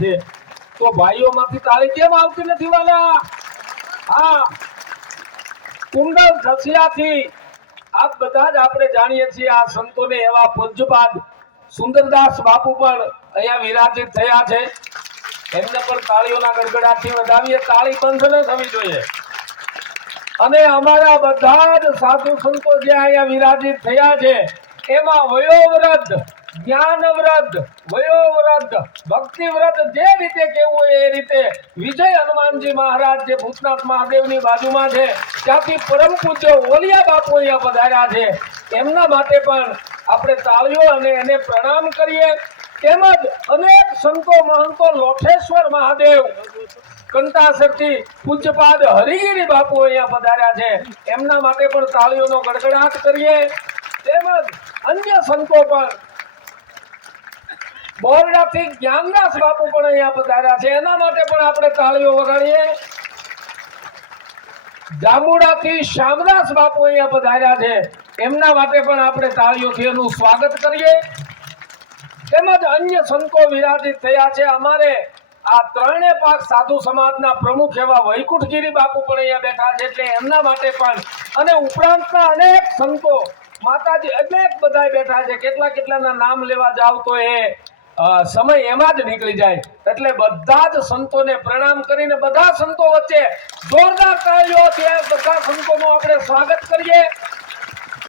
છે તો ભાઈઓમાંથી તાળી કેમ આવતી નથી વાલા? હા, કુંડલ ખસિયાથી આપ બધા જ આપણે જાણીએ છીએ આ સંતોને એવા પૂજ્યપાદ સુંદરદાસ બાપુ પણ અહીંયા વિરાજિત થયા છે. એમને પણ તાળીઓના ગડગડાટથી વધાવીએ. તાળી બંધ ન થવી જોઈએ. અને અમારા બધા જ સાધુ સંતો જે અહીંયા વિરાજિત થયા છે એમાં વયોવૃદ્ધ, જ્ઞાનવૃદ્ધ, વયોવૃદ્ધ, ભક્તિવૃદ્ધ, જે રીતે કેવું હોય એ રીતે વિજય હનુમાનજી મહારાજ જે ભૂતનાથ મહાદેવની બાજુમાં છે ત્યાંથી પરમ પૂજ્ય ઓલિયા બાપુ અહીંયા પધાર્યા છે. એમના માટે પણ આપણે તાળીઓ અને એને પ્રણામ કરીએ. તેમજ અનેક સંતો મહંતો, લોઠેશ્વર મહાદેવ કંટાસરથી પૂજ્યપાદ હરિગીરી બાપુ અહીંયા પધાર્યા છે. એમના માટે પણ તાળીઓનો ગડગડાટ કરીએ. તેમજ અન્ય સંતો પણ બોરડાથી જ્ઞાનદાસ બાપુ પણ અહીંયા પધાર્યા છે. એના માટે પણ આપણે તાળીઓ વગાડીએ. જાંબુડાથી શ્યામદાસ બાપુ અહીંયા પધાર્યા છે. એમના માટે પણ આપણે તાળીઓથી એનું સ્વાગત કરીએ. તેમજ અન્ય સંતો વિરાજિત થયા છે. અમારે આ ત્રણે પાક સાધુ સમાજના પ્રમુખ એવા વૈકુંઠગીરી બાપુ પણ અહીંયા બેઠા છે એટલે એમના માટે પણ, અને ઉપરાંતના અનેક સંતો માતાજી અનેક બધા બેઠા છે. કેટલાના નામ લેવા જાવ તો એ સમય એમાં જ નીકળી જાય. એટલે બધા જ સંતોને પ્રણામ કરીને બધા સંતો વચ્ચે જોરદાર તાળીઓથી બધા સંતોનું આપણે સ્વાગત કરીએ.